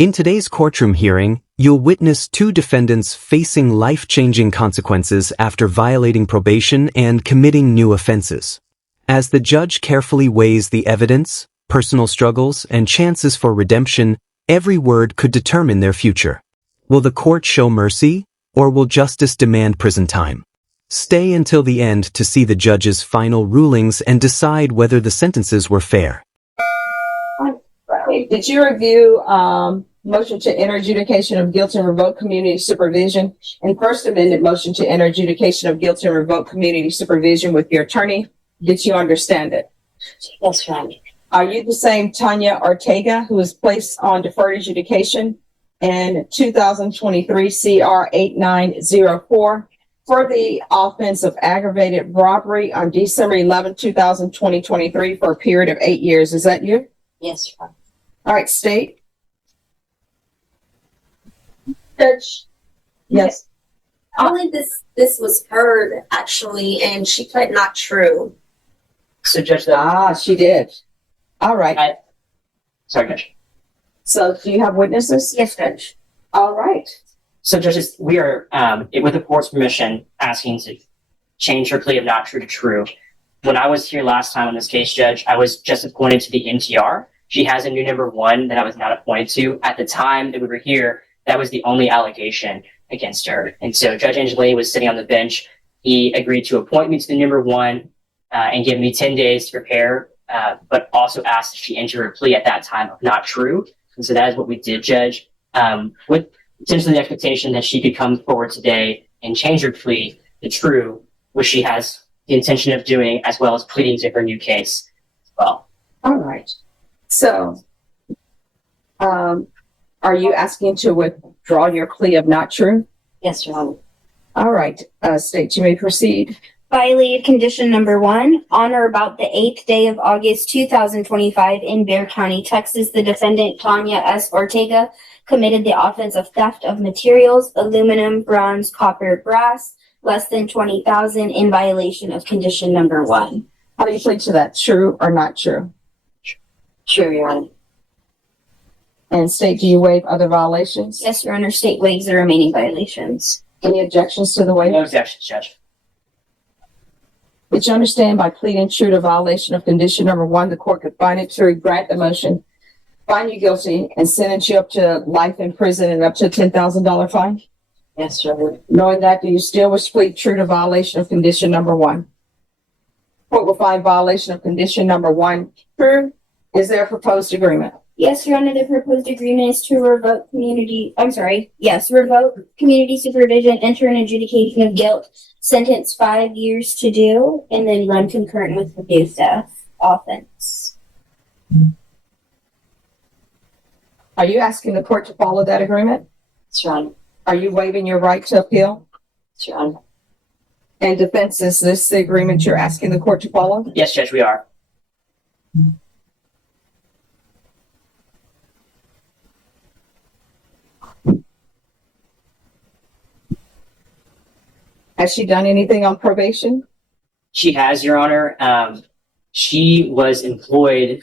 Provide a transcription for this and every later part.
In today's courtroom hearing, you'll witness two defendants facing life-changing consequences after violating probation and committing new offenses. As the judge carefully weighs the evidence, personal struggles, and chances for redemption, every word could determine their future. Will the court show mercy, or will justice demand prison time? Stay until the end to see the judge's final rulings and decide whether the sentences were fair. Did you review motion to enter adjudication of guilt and revoke community supervision and First Amendment motion to enter adjudication of guilt and revoke community supervision with your attorney? Did you understand it? Yes, ma'am. Are you the same Tanya Ortega who was placed on deferred adjudication in 2023 CR 8904 for the offense of aggravated robbery on December 11, 2023 for a period of 8 years? Is that you? Yes, ma'am. All right, state. Judge, Yes. I believe this was heard actually, and she pled not true. So Judge, She did. All right. Sorry, Judge. So do you have witnesses? Yes, Judge. All right. So judges, we are, with the court's permission, asking to change her plea of not true to true. When I was here last time on this case, Judge, I was just appointed to the NTR. She has a new number 1 that I was not appointed to. At the time that we were here, that was the only allegation against her. And so Judge Angelini was sitting on the bench. He agreed to appoint me to the number 1 and give me 10 days to prepare, but also asked if she entered her plea at that time of not true. And so that is what we did, Judge, with potentially the expectation that she could come forward today and change her plea to true, which she has the intention of doing, as well as pleading to her new case as well. All right. So, are you asking to withdraw your plea of not true? Yes, ma'am. All right. State, you may proceed. Violated condition number 1. On or about the 8th day of August 2025 in Bexar County, Texas, the defendant Tanya S. Ortega committed the offense of theft of materials, aluminum, bronze, copper, brass, less than 20,000 in violation of condition number 1. How do you plead to that? True or not true? Sure, Your Honor. And state, do you waive other violations? Yes, Your Honor, state waives the remaining violations. Any objections to the waiver? No objections, Judge. Did you understand by pleading true to violation of condition number 1, the court could find it to grant the motion, find you guilty, and sentence you up to life in prison and up to a $10,000 fine? Yes, Your Honor. Knowing that, do you still wish to plead true to violation of condition number 1? Court will find violation of condition number 1 true. Is there a proposed agreement? Yes, Your Honor, the proposed agreement is to revoke revoke community supervision, enter an adjudication of guilt, sentence 5 years to do, and then run concurrent with the new theft offense. Are you asking the court to follow that agreement? Yes, Your Honor. Are you waiving your right to appeal? Yes, Your Honor. And defense, is this the agreement you're asking the court to follow? Yes, Judge, we are. Has she done anything on probation? She has, Your Honor. She was employed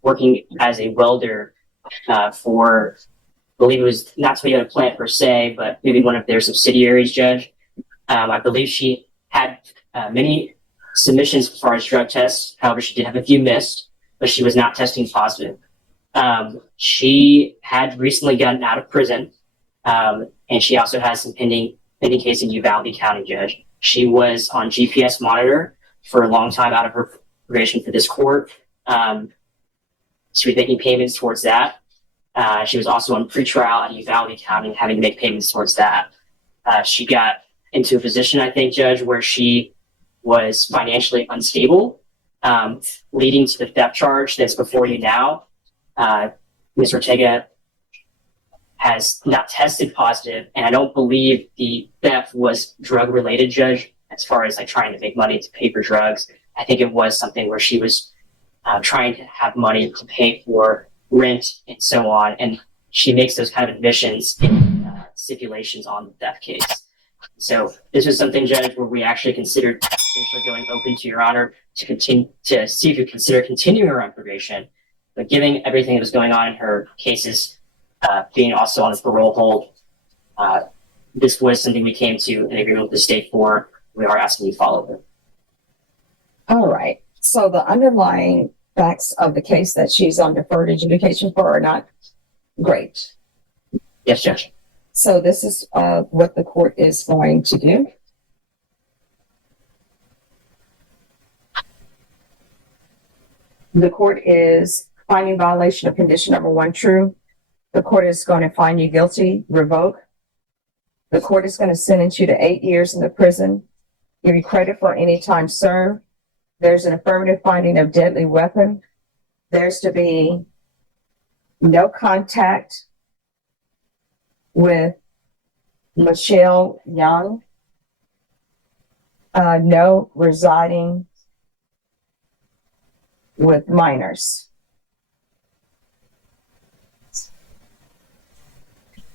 working as a welder for, I believe it was not Toyota plant per se, but maybe one of their subsidiaries, Judge. I believe she had many submissions as far as drug tests. However, she did have a few missed, but she was not testing positive. She had recently gotten out of prison, and she also has some pending case in Uvalde County, Judge. She was on GPS monitor for a long time out of her probation for this court. She was making payments towards that. She was also on pretrial at Uvalde County, having to make payments towards that. She got into a position, I think, Judge, where she was financially unstable, leading to the theft charge that's before you now. Ms. Ortega has not tested positive, and I don't believe the theft was drug related, Judge, as far as like trying to make money to pay for drugs. I think it was something where she was trying to have money to pay for rent and so on, and she makes those kind of admissions in stipulations on the theft case. So this was something, Judge, where we actually considered potentially going open to Your Honor to continue to see if you consider continuing her on probation. But given everything that was going on in her cases being also on his parole hold. This was something we came to an agreement with the state for. We are asking you to follow it. All right. So the underlying facts of the case that she's on deferred adjudication for are not great. Yes, Judge. So this is what the court is going to do. The court is finding violation of condition number 1 true. The court is going to find you guilty, revoke. The court is going to sentence you to 8 years in the prison, give you credit for any time served. There's an affirmative finding of deadly weapon. There's to be no contact with Michelle Young. No residing with minors.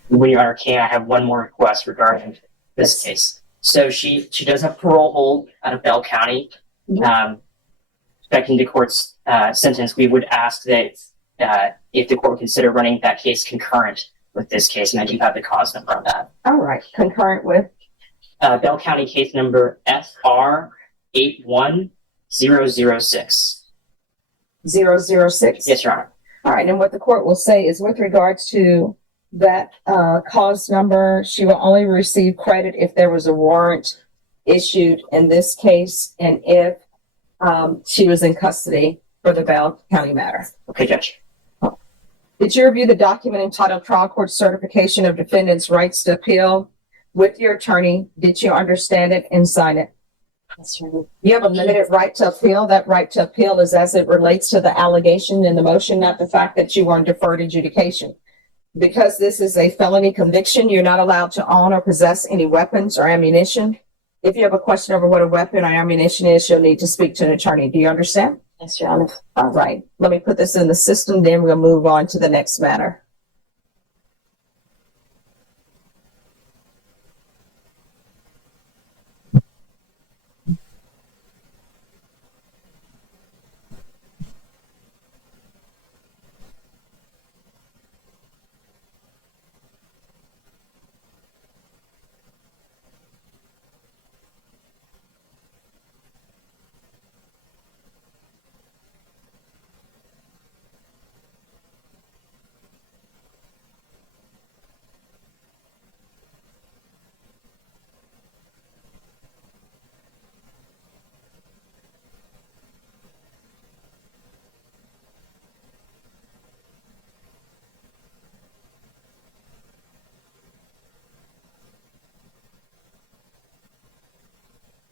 When Your Honor can, I have one more request regarding this case. So she does have parole hold out of Bell County. Expecting the court's sentence, we would ask that if the court would consider running that case concurrent with this case, and I do have the cause number on that. All right, concurrent with? Bell County case number FR 81006. 006? Yes, Your Honor. All right, and what the court will say is with regards to that cause number, she will only receive credit if there was a warrant issued in this case and if she was in custody for the Bell County matter. Okay, Judge. Did you review the document entitled Trial Court Certification of Defendants' Rights to Appeal with your attorney? Did you understand it and sign it? Yes, Your Honor. You have a limited right to appeal. That right to appeal is as it relates to the allegation in the motion, not the fact that you were on deferred adjudication. Because this is a felony conviction, you're not allowed to own or possess any weapons or ammunition. If you have a question over what a weapon or ammunition is, you'll need to speak to an attorney. Do you understand? Yes, Your Honor. All right. Let me put this in the system, then we'll move on to the next matter.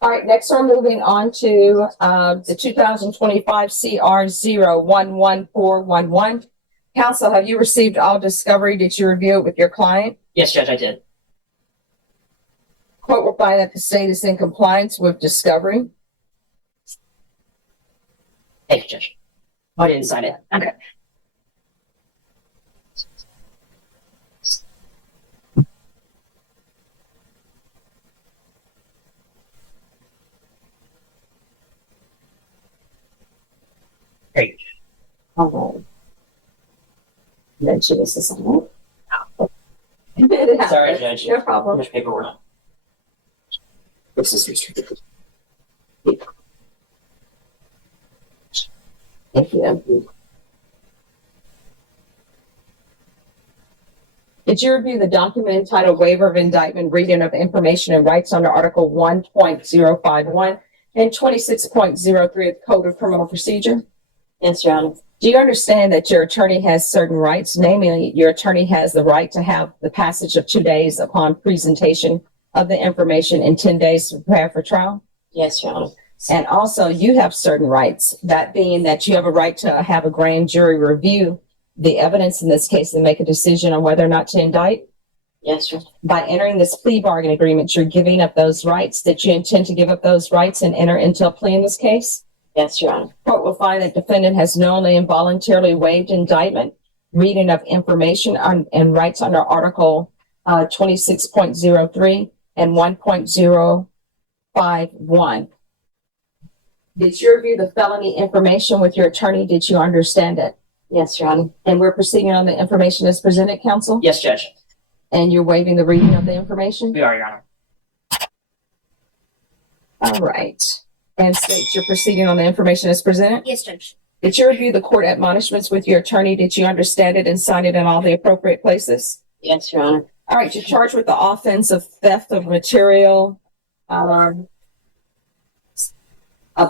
All right, next we're moving on to the 2025 CR 011411. Counsel, have you received all discovery? Did you review it with your client? Yes, Judge, I did. Court will find that the state is in compliance with discovery. Thank you, Judge. I didn't sign it. Okay. Great. All right. Then she was assigned. Sorry, Judge. No problem. Much paperwork. This is Thank you. Did you review the document entitled Waiver of Indictment, Reading of Information and Rights under Article 1.051 and 26.03 of the Code of Criminal Procedure? Yes, Your Honor. Do you understand that your attorney has certain rights? Namely, your attorney has the right to have the passage of 2 days upon presentation of the information and 10 days to prepare for trial? Yes, Your Honor. And also you have certain rights, that being that you have a right to have a grand jury review the evidence in this case and make a decision on whether or not to indict. Yes, Your Honor. By entering this plea bargain agreement, you're giving up those rights. Did you intend to give up those rights and enter into a plea in this case? Yes, Your Honor. Court will find that defendant has knowingly and voluntarily waived indictment, reading of information and rights under Article 26.03 and 1.051. Did you review the felony information with your attorney? Did you understand it? Yes, Your Honor. And we're proceeding on the information as presented, counsel? Yes, Judge. And you're waiving the reading of the information? We are, Your Honor. All right. And states you're proceeding on the information as presented? Yes, Judge. Did you review the court admonishments with your attorney? Did you understand it and sign it in all the appropriate places? Yes, Your Honor. All right, you're charged with the offense of theft of material, of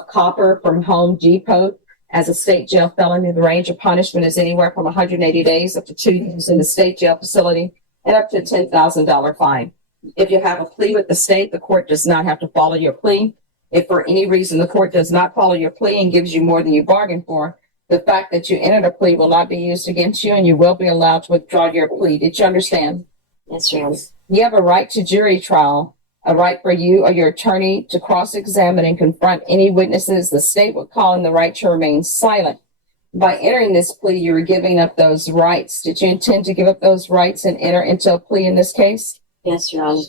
copper from Home Depot as a state jail felony. The range of punishment is anywhere from 180 days up to 2 years in the state jail facility and up to a $10,000 fine. If you have a plea with the state, the court does not have to follow your plea. If for any reason the court does not follow your plea and gives you more than you bargained for, the fact that you entered a plea will not be used against you and you will be allowed to withdraw your plea. Did you understand? Yes, Your Honor. You have a right to jury trial, a right for you or your attorney to cross-examine and confront any witnesses the state would call in the right to remain silent. By entering this plea, you are giving up those rights. Did you intend to give up those rights and enter into a plea in this case? Yes, Your Honor.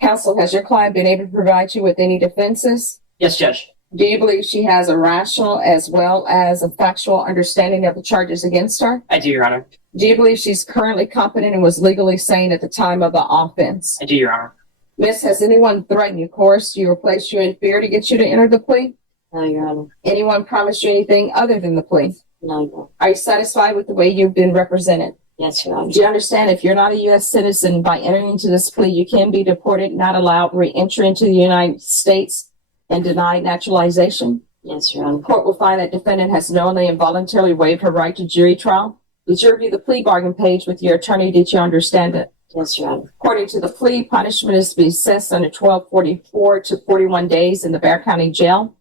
Counsel, has your client been able to provide you with any defenses? Yes, Judge. Do you believe she has a rational as well as a factual understanding of the charges against her? I do, Your Honor. Do you believe she's currently competent and was legally sane at the time of the offense? I do, Your Honor. Miss, has anyone threatened you, coerced you, or placed you in fear to get you to enter the plea? No, Your Honor. Anyone promised you anything other than the plea? No, Your Honor. Are you satisfied with the way you've been represented? Yes, Your Honor. Do you understand if you're not a U.S. citizen, by entering into this plea, you can be deported, not allowed re-entry into the United States, and denied naturalization? Yes, Your Honor. The court will find that defendant has knowingly and voluntarily waived her right to jury trial. Did you review the plea bargain page with your attorney? Did you understand it? Yes, Your Honor. According to the plea, punishment is to be assessed under 1244 to 41 days in the Bexar County Jail.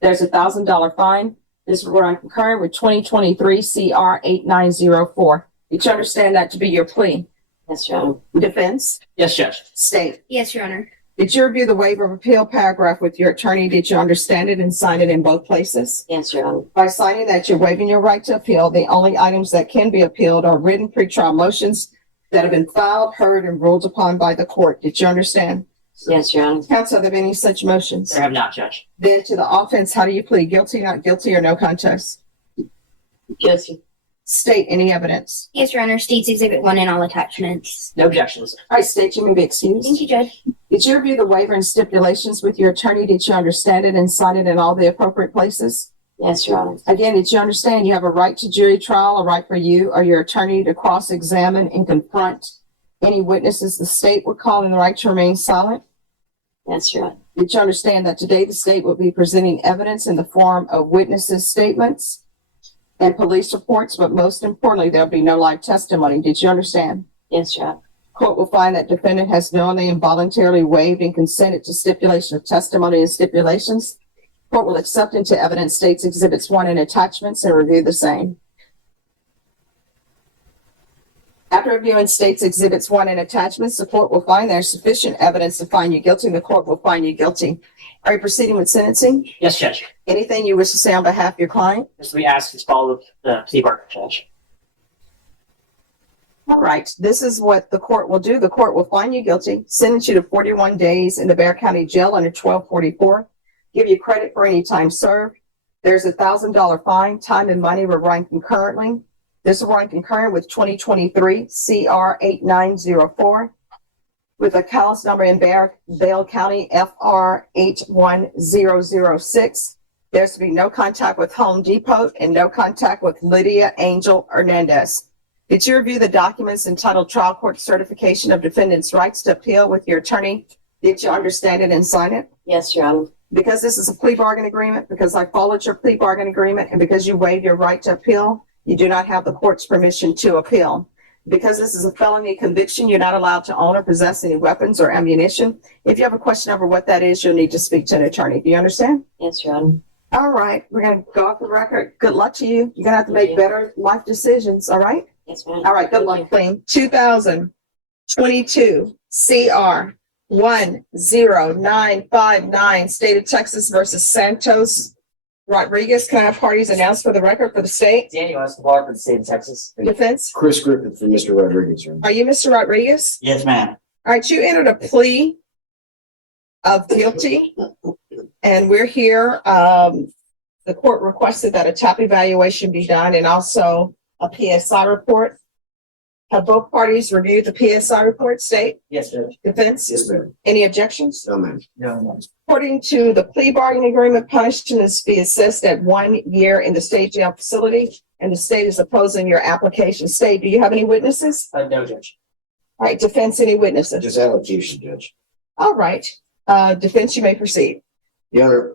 There's a $1,000 fine. This will run concurrent with 2023 CR 8904. Did you understand that to be your plea? Yes, Your Honor. Defense? Yes, Judge. State. Yes, Your Honor. Did you review the waiver of appeal paragraph with your attorney? Did you understand it and sign it in both places? Yes, Your Honor. By signing that, you're waiving your right to appeal. The only items that can be appealed are written pretrial motions that have been filed, heard, and ruled upon by the court. Did you understand? Yes, Your Honor. Counsel, are there any such motions? There have not, Judge. Then to the offense, how do you plead? Guilty, not guilty, or no contest? Guilty. State any evidence. Yes, Your Honor. States Exhibit 1 and all attachments. No objections. All right, state, you may be excused. Thank you, Judge. Did you review the waiver and stipulations with your attorney? Did you understand it and sign it in all the appropriate places? Yes, Your Honor. Again, did you understand you have a right to jury trial, a right for you or your attorney to cross-examine and confront any witnesses the state would call in the right to remain silent? Yes, Your Honor. Did you understand that today the state will be presenting evidence in the form of witnesses' statements and police reports, but most importantly, there'll be no live testimony? Did you understand? Yes, Your Honor. Court will find that defendant has knowingly and voluntarily waived and consented to stipulation of testimony and stipulations. Court will accept into evidence states exhibits 1 and attachments and review the same. After reviewing states exhibits 1 and attachments, the court will find there's sufficient evidence to find you guilty, and the court will find you guilty. Are you proceeding with sentencing? Yes, Judge. Anything you wish to say on behalf of your client? As we ask to follow the plea bargain, Judge. All right, this is what the court will do. The court will find you guilty, sentence you to 41 days in the Bexar County Jail under 1244, give you credit for any time served. There's a $1,000 fine. Time and money will run concurrently. This will run concurrent with 2023 CR 8904 with a callous number in Bale County FR 81006. There's to be no contact with Home Depot and no contact with Lydia Angel Hernandez. Did you review the documents entitled Trial Court Certification of Defendant's Rights to Appeal with your attorney? Did you understand it and sign it? Yes, Your Honor. Because this is a plea bargain agreement, because I followed your plea bargain agreement, and because you waived your right to appeal, you do not have the court's permission to appeal. Because this is a felony conviction, you're not allowed to own or possess any weapons or ammunition. If you have a question over what that is, you'll need to speak to an attorney. Do you understand? Yes, Your Honor. All right, we're going to go off the record. Good luck to you. You're going to have to make better life decisions, all right? Yes, ma'am. All right, good luck, Queen. 2022 CR 10959, State of Texas versus Santos Rodriguez. Can I have parties announced for the record for the state? Daniel Escobar for the state of Texas. Defense? Chris Griffin for Mr. Rodriguez. Are you Mr. Rodriguez? Yes, ma'am. All right, you entered a plea of guilty, and we're here. The court requested that a TAP evaluation be done and also a PSI report. Have both parties reviewed the PSI report, state, Yes, Judge. defense? Yes, ma'am. Any objections? No, ma'am. No. According to the plea bargaining agreement, punishment is to be assessed at 1 year in the state jail facility, and the state is opposing your application. State, do you have any witnesses? No, Judge. All right, defense, any witnesses? Just allocation, Judge. All right, defense, you may proceed. Your Honor,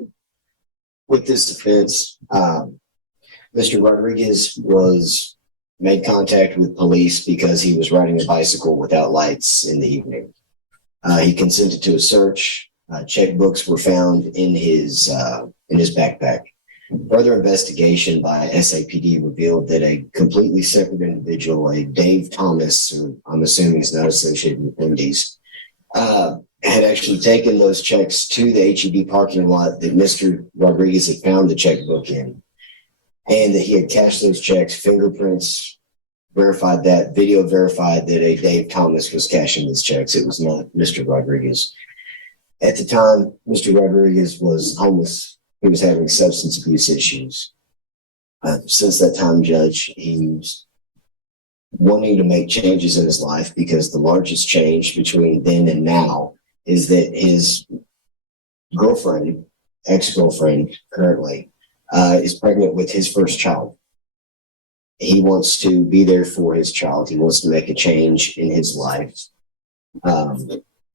with this defense, Mr. Rodriguez was made contact with police because he was riding a bicycle without lights in the evening. He consented to a search. Checkbooks were found in his backpack. Further investigation by SAPD revealed that a completely separate individual, a Dave Thomas, who I'm assuming is not associated with Wendy's, had actually taken those checks to the HEB parking lot that Mr. Rodriguez had found the checkbook in, and that he had cashed those checks. Fingerprints verified that, video verified that a Dave Thomas was cashing those checks. It was not Mr. Rodriguez. At the time, Mr. Rodriguez was homeless. He was having substance abuse issues. Since that time, Judge, he's wanting to make changes in his life, because the largest change between then and now is that his girlfriend, ex-girlfriend currently, is pregnant with his first child. He wants to be there for his child. He wants to make a change in his life.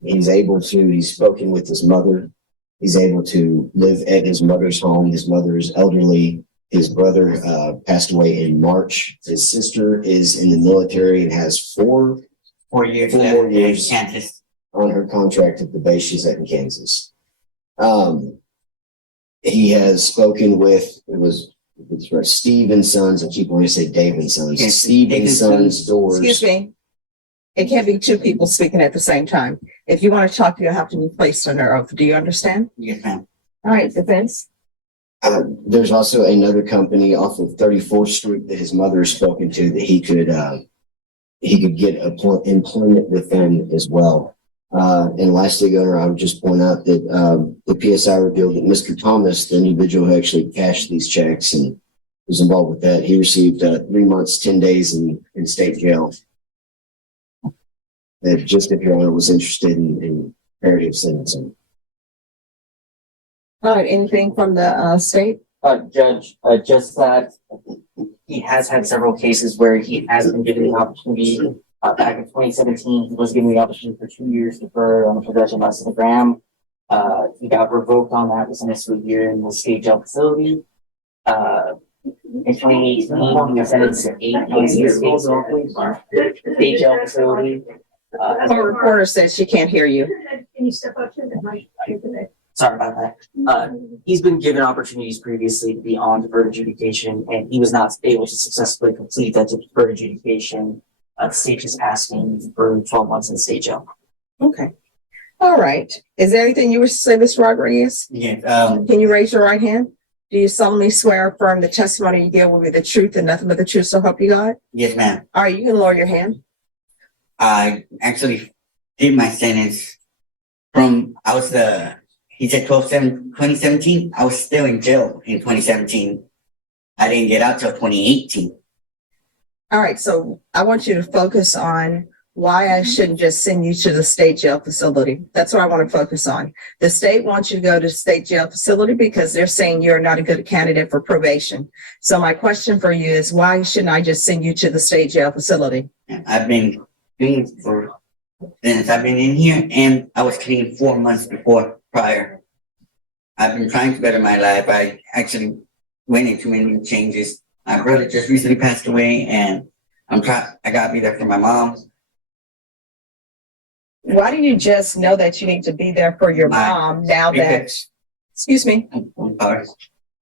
He's spoken with his mother. He's able to live at his mother's home. His mother is elderly. His brother passed away in March. His sister is in the military and has 4 years Four left more in years. Kansas. on her contract at the base she's at in Kansas. He has spoken with, it's right, Steve and Sons. I keep wanting to say Dave and Sons. Yes, Steve Dave and and Sons doors. Excuse me. It can't be two people speaking at the same time. If you want to talk, you have to be placed under oath. Do you understand? Yes, ma'am. All right, defense. There's also another company off of 34th Street that his mother has spoken to that he could get employment with them as well. And lastly, Governor, I would just point out that the PSI revealed that Mr. Thomas, the individual who actually cashed these checks and was involved with that, he received 3 months, 10 days in state jail. That just if Your Honor was interested in comparative sentencing. All right, anything from the state? Judge, just that he has had several cases where he has been given the opportunity. Back in 2017, he was given the opportunity for 2 years to defer on possession less than a gram. He got revoked on that, was sentenced to a year in the state jail facility. In 2018, he was sentenced to 8 months in the state jail facility. The reporter says she can't hear you. Can you step up to the mic? Sorry about that. He's been given opportunities previously to be on deferred adjudication, and he was not able to successfully complete that deferred adjudication. The state is asking for 12 months in state jail. Okay. All right. Is there anything you wish to say, Mr. Rodriguez? Yes, Can you raise your right hand? Do you solemnly swear or affirm the testimony you give will be the truth and nothing but the truth, so help you God? yes, ma'am. All right, you can lower your hand. I actually did my sentence he said 2017. I was still in jail in 2017. I didn't get out till 2018. All right, so I want you to focus on why I shouldn't just send you to the state jail facility. That's what I want to focus on. The state wants you to go to the state jail facility because they're saying you're not a good candidate for probation. So my question for you is, why shouldn't I just send you to the state jail facility? I've been doing since I've been in here, and I was clean 4 months prior. I've been trying to better my life. I actually went into many changes. My brother just recently passed away, and I gotta be there for my mom. Why do you just know that you need to be there for your mom now that, excuse me,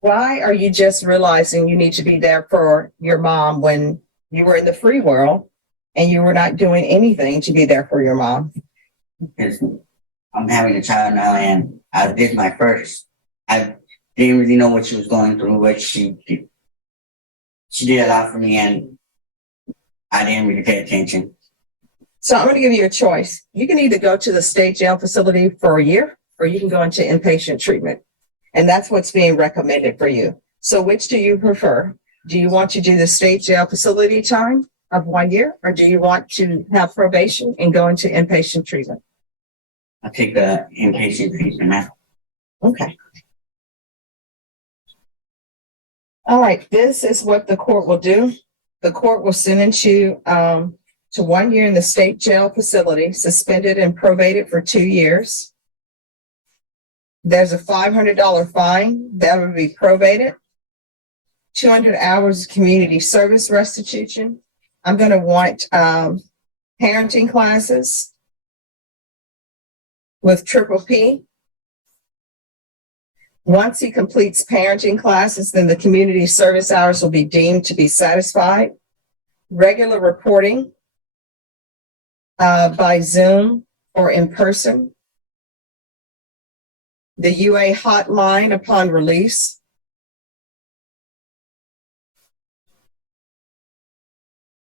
why are you just realizing you need to be there for your mom when you were in the free world and you were not doing anything to be there for your mom? Because I'm having a child now, and I did my first. I didn't really know what she was going through, but she did a lot for me, and I didn't really pay attention. So I'm going to give you a choice. You can either go to the state jail facility for a year, or you can go into inpatient treatment. And that's what's being recommended for you. So which do you prefer? Do you want to do the state jail facility time of 1 year, or do you want to have probation and go into inpatient treatment? I'll take the inpatient treatment now. Okay. All right, this is what the court will do. The court will sentence you to 1 year in the state jail facility, suspended and probated for 2 years. There's a $500 fine that would be probated. 200 hours of community service restitution. I'm going to want parenting classes with Triple P. Once he completes parenting classes, then the community service hours will be deemed to be satisfied. Regular reporting by Zoom or in person. The UA hotline upon release.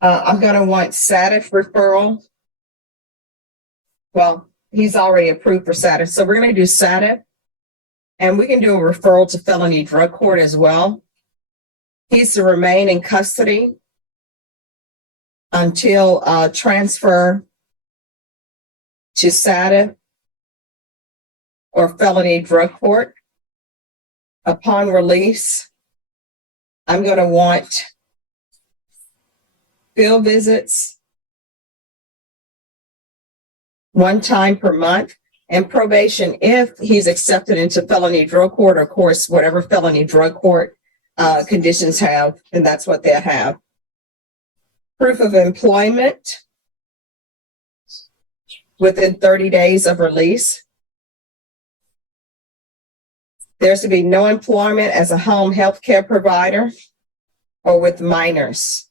I'm going to want SATIF referral. Well, he's already approved for SATIF, so we're going to do SATIF. And we can do a referral to felony drug court as well. He's to remain in custody until transfer to SATIF or felony drug court. Upon release, I'm going to want field visits 1 time per month, and probation if he's accepted into felony drug court, of course, whatever felony drug court conditions have, and that's what they have. Proof of employment within 30 days of release. There's to be no employment as a home health care provider or with minors.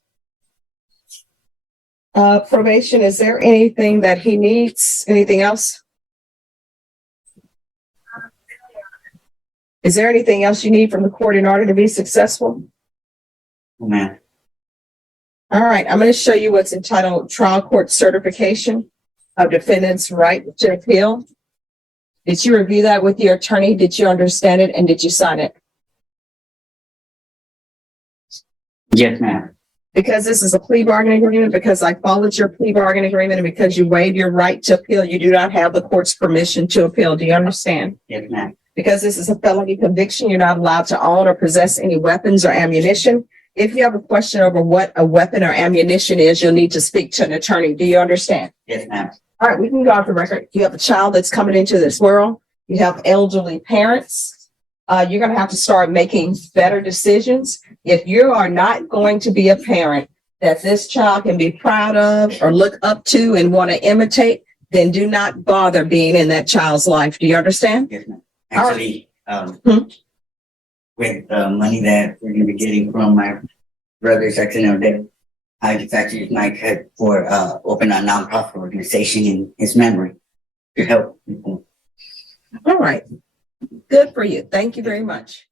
Probation, is there anything that he needs? Anything else? Is there anything else you need from the court in order to be successful? Ma'am. All right, I'm going to show you what's entitled Trial Court Certification of Defendant's Right to Appeal. Did you review that with your attorney? Did you understand it, and did you sign it? Yes, ma'am. Because this is a plea bargaining agreement, because I followed your plea bargaining agreement, and because you waived your right to appeal, you do not have the court's permission to appeal. Do you understand? Yes, ma'am. Because this is a felony conviction, you're not allowed to own or possess any weapons or ammunition. If you have a question over what a weapon or ammunition is, you'll need to speak to an attorney. Do you understand? Yes, ma'am. All right, we can go off the record. You have a child that's coming into this world. You have elderly parents. You're going to have to start making better decisions. If you are not going to be a parent that this child can be proud of or look up to and want to imitate, then do not bother being in that child's life. Do you understand? Yes, ma'am. All right. Actually, with the money that we're gonna be getting from my brother's accidental death, I just actually used my cut for open a nonprofit organization in his memory to help people. All right. Good for you. Thank you very much.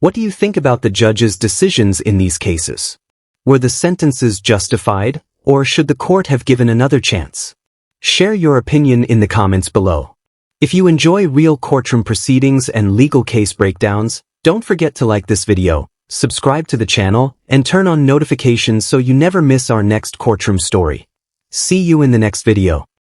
What do you think about the judge's decisions in these cases? Were the sentences justified, or should the court have given another chance? Share your opinion in the comments below. If you enjoy real courtroom proceedings and legal case breakdowns, don't forget to like this video, subscribe to the channel, and turn on notifications so you never miss our next courtroom story. See you in the next video.